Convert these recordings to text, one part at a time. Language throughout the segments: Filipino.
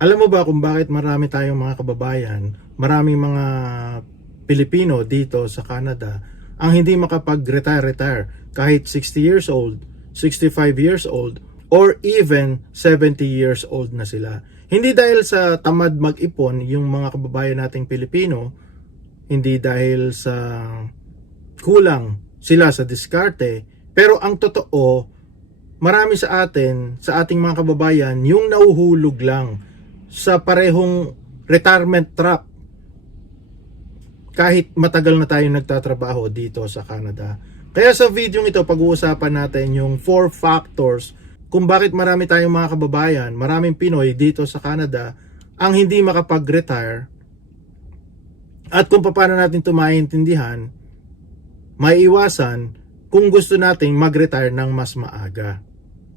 Alam mo ba kung bakit marami tayong mga kababayan, maraming mga Pilipino dito sa Canada ang hindi makapag-retire kahit 60 years old, 65 years old, or even 70 years old na sila? Hindi dahil sa tamad mag-ipon yung mga kababayan nating Pilipino, hindi dahil sa kulang sila sa diskarte, pero ang totoo, marami sa atin, sa ating mga kababayan, yung nauhulog lang sa parehong retirement trap kahit matagal na tayong nagtatrabaho dito sa Canada. Kaya sa video ito, pag-uusapan natin yung 4 factors kung bakit marami tayong mga kababayan, maraming Pinoy dito sa Canada ang hindi makapag-retire, at kung paano natin ito maintindihan, maiiwasan kung gusto nating mag-retire ng mas maaga.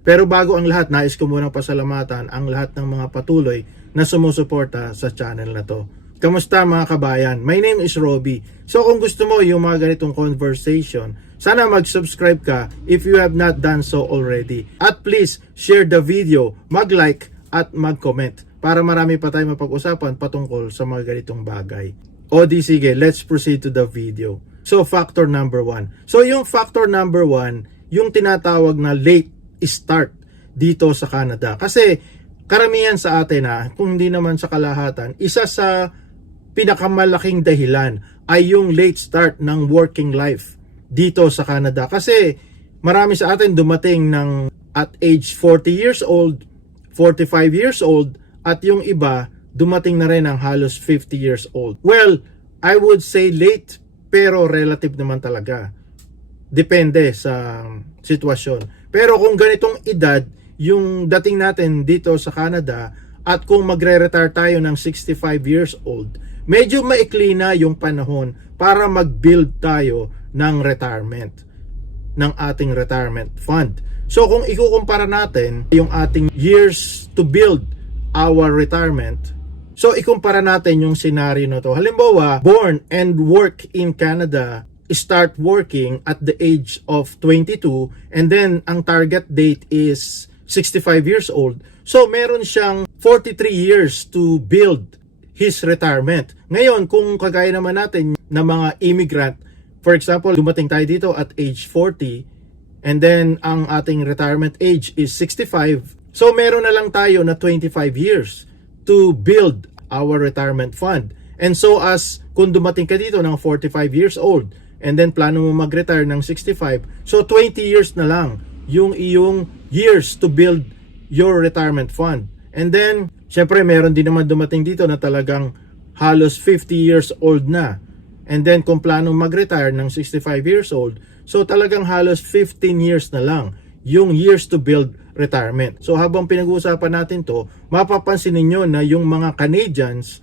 Pero bago ang lahat, nais ko munang pasalamatan ang lahat ng mga patuloy na sumusuporta sa channel na to. Kamusta mga kabayan? My name is Robbie. So kung gusto mo yung mga ganitong conversation, sana mag-subscribe ka if you have not done so already. At please, share the video, mag-like at mag-comment para marami pa tayong mapag-usapan patungkol sa mga ganitong bagay. O di sige, let's proceed to the video. So factor number 1. So yung factor number 1, yung tinatawag na late start dito sa Canada. Kasi karamihan sa atin, kung hindi naman sa kalahatan, isa sa pinakamalaking dahilan ay yung late start ng working life dito sa Canada. Kasi marami sa atin dumating ng at age 40 years old, 45 years old, at yung iba dumating na rin ang halos 50 years old. Well, I would say late, pero relative naman talaga. Depende sa sitwasyon. Pero kung ganitong edad yung dating natin dito sa Canada, at kung magre-retire tayo ng 65 years old, medyo maikli na yung panahon para mag-build tayo ng retirement, ng ating retirement fund. So kung ikukumpara natin yung ating years to build our retirement, so ikumpara natin yung scenario na to. Halimbawa, born and work in Canada, start working at the age of 22, and then ang target date is 65 years old. So meron siyang 43 years to build his retirement. Ngayon, kung kagaya naman natin na mga immigrant, for example, dumating tayo dito at age 40, and then ang ating retirement age is 65, so meron na lang tayo na 25 years to build our retirement fund. And so as kung dumating ka dito ng 45 years old, and then plano mo mag-retire ng 65, so 20 years na lang yung iyong years to build your retirement fund. And then, syempre meron din naman dumating dito na talagang halos 50 years old na. And then kung plano mag-retire ng 65 years old, so talagang halos 15 years na lang yung years to build retirement. So habang pinag-uusapan natin to, mapapansin ninyo na yung mga Canadians,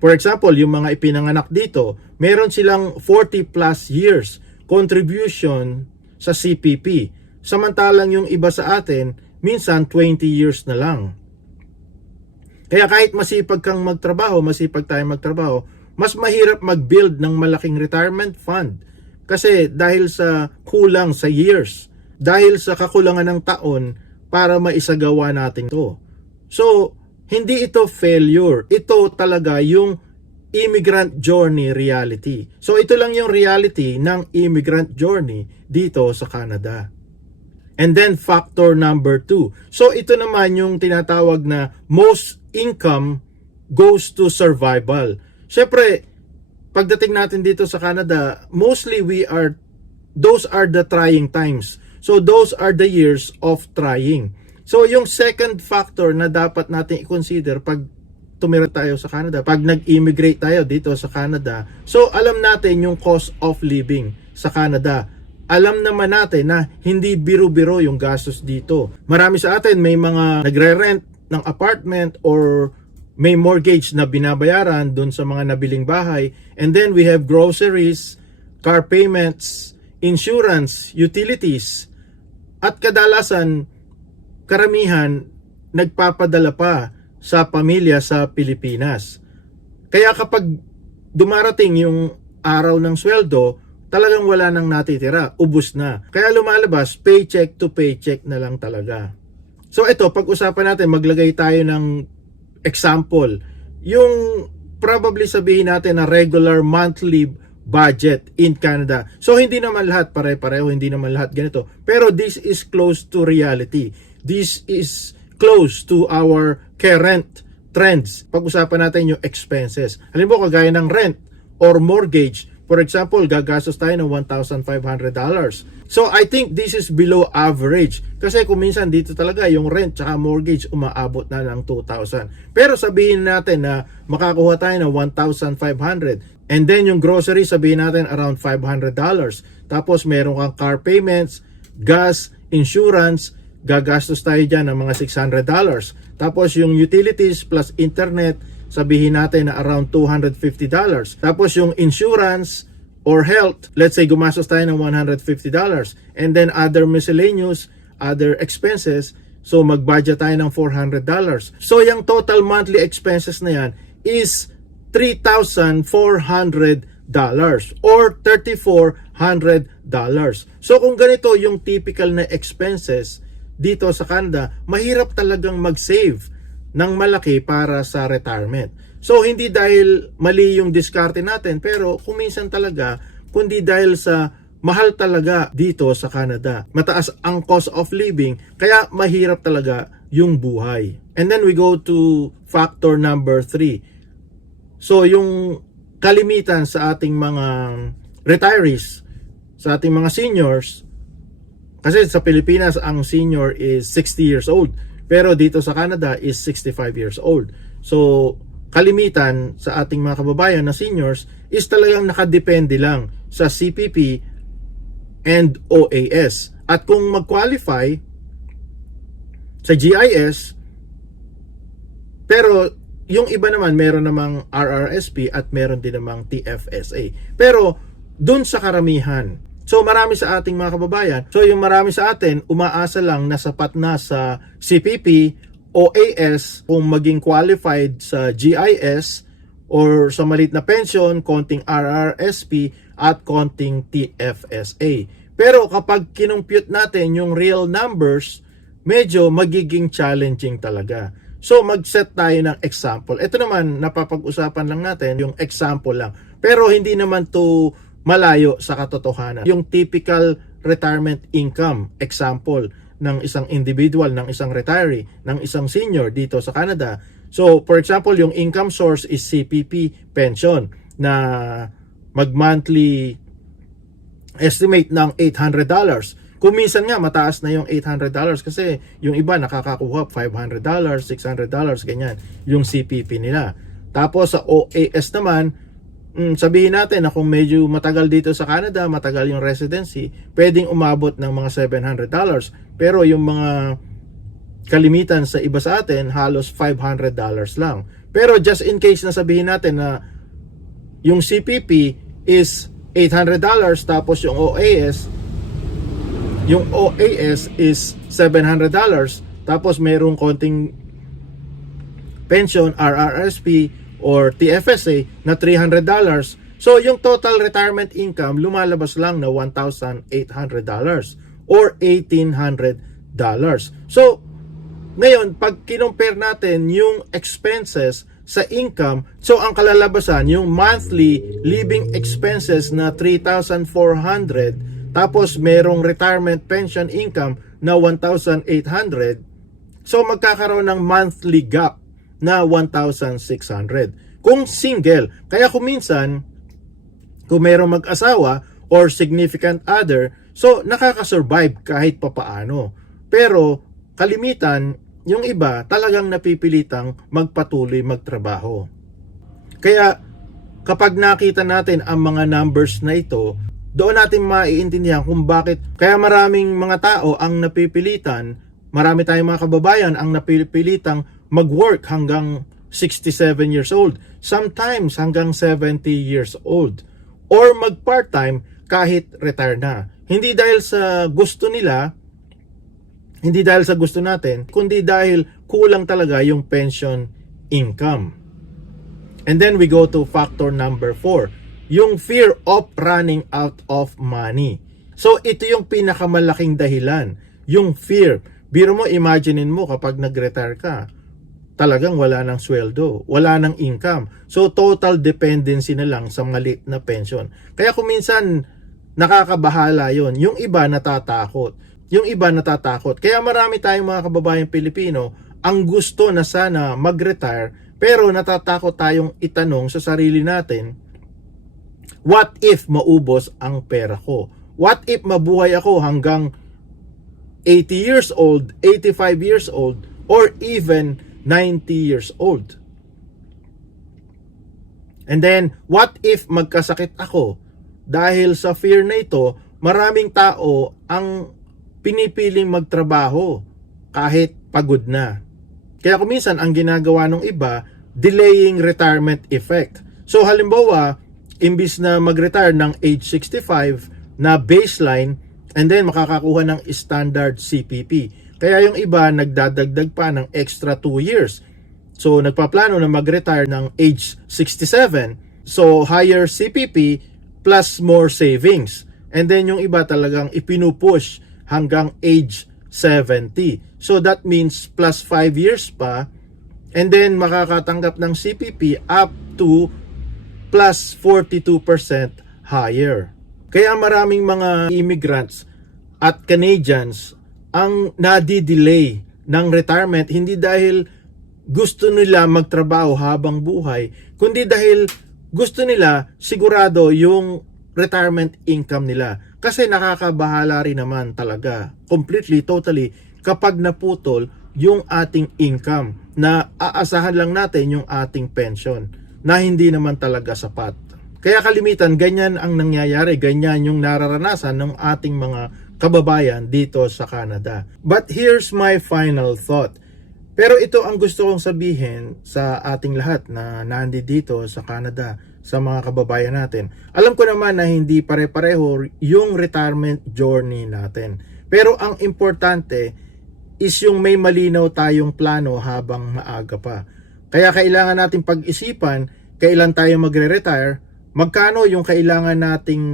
for example, yung mga ipinanganak dito, meron silang 40 plus years contribution sa CPP. Samantalang yung iba sa atin, minsan 20 years na lang. Kaya kahit masipag kang magtrabaho, masipag tayong magtrabaho, mas mahirap mag-build ng malaking retirement fund. Kasi dahil sa kulang sa years, dahil sa kakulangan ng taon para maisagawa natin to. So, hindi ito failure. Ito talaga yung immigrant journey reality. So ito lang yung reality ng immigrant journey dito sa Canada. And then factor number 2. So ito naman yung tinatawag na most income goes to survival. Syempre, pagdating natin dito sa Canada, mostly those are the trying times. So those are the years of trying. So yung second factor na dapat natin i-consider pag tumira tayo sa Canada, pag nag-immigrate tayo dito sa Canada, so alam natin yung cost of living sa Canada. Alam naman natin na hindi biro-biro yung gastos dito. Marami sa atin may mga nagre-rent ng apartment or may mortgage na binabayaran dun sa mga nabiling bahay. And then we have groceries, car payments, insurance, utilities. At kadalasan, karamihan nagpapadala pa sa pamilya sa Pilipinas. Kaya kapag dumarating yung araw ng sweldo, talagang wala nang natitira, ubos na. Kaya lumalabas, paycheck to paycheck na lang talaga. So ito, pag-usapan natin, maglagay tayo ng example, yung probably sabihin natin na regular monthly budget in Canada. So hindi naman lahat pare-pareho, hindi naman lahat ganito. Pero this is close to reality. This is close to our current trends. Pag-usapan natin yung expenses. Halimbawa kagaya ng rent or mortgage. For example, gagastos tayo ng $1,500. So I think this is below average. Kasi kung minsan dito talaga yung rent tsaka mortgage umaabot na ng 2,000. Pero sabihin natin na makakuha tayo ng 1,500. And then yung grocery sabihin natin around $500. Tapos meron kang car payments, gas, insurance, gagastos tayo dyan ng mga $600. Tapos yung utilities plus internet, sabihin natin na around $250. Tapos yung insurance or health, let's say gumastos tayo ng $150. And then other miscellaneous, other expenses, so mag-budget tayo ng $400. So yung total monthly expenses na yan is $3,400 or $3,400. So kung ganito yung typical na expenses dito sa Canada, mahirap talagang mag-save ng malaki para sa retirement. So hindi dahil mali yung diskarte natin, pero kung minsan talaga, kundi dahil sa mahal talaga dito sa Canada. Mataas ang cost of living, kaya mahirap talaga yung buhay. And then we go to factor number 3. So yung kalimitan sa ating mga retirees, sa ating mga seniors, kasi sa Pilipinas ang senior is 60 years old. Pero dito sa Canada is 65 years old. So, kalimitan sa ating mga kababayan na seniors is talagang nakadepende lang sa CPP and OAS. At kung mag-qualify sa GIS, pero yung iba naman meron namang RRSP at meron din namang TFSA. Pero dun sa karamihan, so marami sa ating mga kababayan, so yung marami sa atin, umaasa lang na sapat na sa CPP, OAS, kung maging qualified sa GIS, or sa maliit na pension, konting RRSP, at konting TFSA. Pero kapag kinumpute natin yung real numbers, medyo magiging challenging talaga. So mag-set tayo ng example. Ito naman, napapag-usapan lang natin yung example lang. Pero hindi naman to malayo sa katotohanan. Yung typical retirement income, example ng isang individual, ng isang retiree, ng isang senior dito sa Canada. So, for example, yung income source is CPP pension na mag-monthly estimate ng $800. Kung minsan nga mataas na yung $800 kasi yung iba nakakakuha $500, $600, ganyan yung CPP nila. Tapos sa OAS naman, sabihin natin na kung medyo matagal dito sa Canada, matagal yung residency, pwedeng umabot ng mga $700. Pero yung mga kalimitan sa iba sa atin, halos $500 lang. Pero just in case na sabihin natin na yung CPP is $800 tapos yung OAS is $700 tapos merong konting pension, RRSP or TFSA na $300. So yung total retirement income lumalabas lang na $1,800 or $1,800. So ngayon pag kinumpare natin yung expenses sa income, so ang kalalabasan yung monthly living expenses na $3,400 tapos merong retirement pension income na $1,800, so magkakaroon ng monthly gap na $1,600 kung single. Kaya kung minsan kung merong mag-asawa or significant other, so nakakasurvive kahit papaano. Pero kalimitan yung iba talagang napipilitang magpatuloy magtrabaho. Kaya kapag nakita natin ang mga numbers na ito, doon natin maiintindihan kung bakit kaya maraming mga tao ang napipilitan, marami tayong mga kababayan ang napipilitang mag-work hanggang 67 years old, sometimes hanggang 70 years old, or mag-part-time kahit retire na. Hindi dahil sa gusto nila, hindi dahil sa gusto natin, kundi dahil kulang talaga yung pension income. And then we go to factor number 4. Yung fear of running out of money. So ito yung pinakamalaking dahilan, yung fear. Biro mo, imaginein mo kapag nag-retire ka, talagang wala ng sweldo, wala ng income. So total dependency na lang sa maliit na pension. Kaya kung minsan nakakabahala yon, yung iba natatakot. Kaya marami tayong mga kababayang Pilipino ang gusto na sana mag-retire, pero natatakot tayong itanong sa sarili natin, what if maubos ang pera ko? What if mabuhay ako hanggang 80 years old, 85 years old, or even 90 years old? And then, what if magkasakit ako? Dahil sa fear na ito, maraming tao ang pinipiling magtrabaho kahit pagod na. Kaya kung minsan, ang ginagawa ng iba, delaying retirement effect. So halimbawa, imbis na mag-retire ng age 65 na baseline, and then makakakuha ng standard CPP. Kaya yung iba nagdadagdag pa ng extra 2 years. So nagpaplano na mag-retire ng age 67. So higher CPP plus more savings. And then yung iba talagang ipinupush hanggang age 70. So that means plus 5 years pa. And then makakatanggap ng CPP up to plus 42% higher. Kaya maraming mga immigrants at Canadians ang nadi-delay ng retirement, hindi dahil gusto nila magtrabaho habang buhay, kundi dahil gusto nila sigurado yung retirement income nila. Kasi nakakabahala rin naman talaga, completely, totally, kapag naputol yung ating income na aasahan lang natin yung ating pension na hindi naman talaga sapat. Kaya kalimitan, ganyan ang nangyayari, ganyan yung nararanasan ng ating mga kababayan dito sa Canada. But here's my final thought. Pero ito ang gusto kong sabihin sa ating lahat na nandito sa Canada, sa mga kababayan natin. Alam ko naman na hindi pare-pareho yung retirement journey natin. Pero ang importante is yung may malinaw tayong plano habang maaga pa. Kaya kailangan nating pag-isipan kailan tayo magre-retire, magkano yung kailangan nating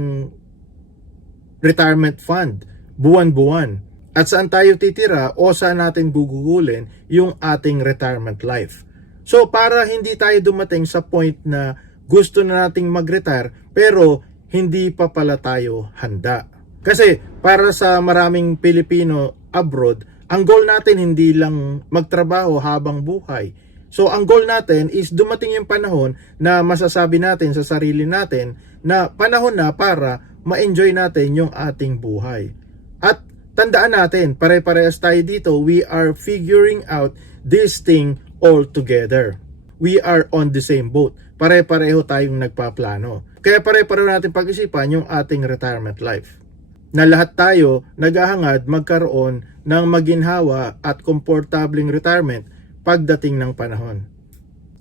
retirement fund buwan-buwan, at saan tayo titira o saan natin gugugulin yung ating retirement life. So para hindi tayo dumating sa point na gusto na nating mag-retire pero hindi pa pala tayo handa. Kasi para sa maraming Pilipino abroad, ang goal natin hindi lang magtrabaho habang buhay. So ang goal natin is dumating yung panahon na masasabi natin sa sarili natin na panahon na para ma-enjoy natin yung ating buhay. At tandaan natin, pare-parehas tayo dito, we are figuring out this thing all together. We are on the same boat. Pare-pareho tayong nagpaplano. Kaya pare-pareho natin pag-isipan yung ating retirement life. Na lahat tayo naghahangad magkaroon ng maginhawa at komportabling retirement pagdating ng panahon.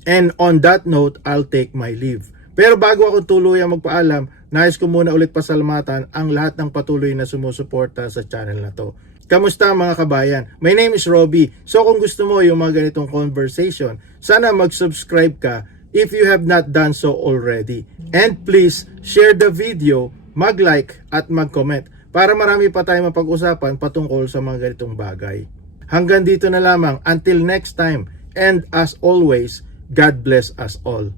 And on that note, I'll take my leave. Pero bago ako tuluyang magpaalam, nais ko muna ulit pasalamatan ang lahat ng patuloy na sumusuporta sa channel na to. Kamusta mga kabayan? My name is Robbie. So kung gusto mo yung mga ganitong conversation, sana mag-subscribe ka if you have not done so already. And please share the video, mag-like at mag-comment para marami pa tayong mapag-usapan patungkol sa mga ganitong bagay. Hanggang dito na lamang. Until next time. And as always, God bless us all.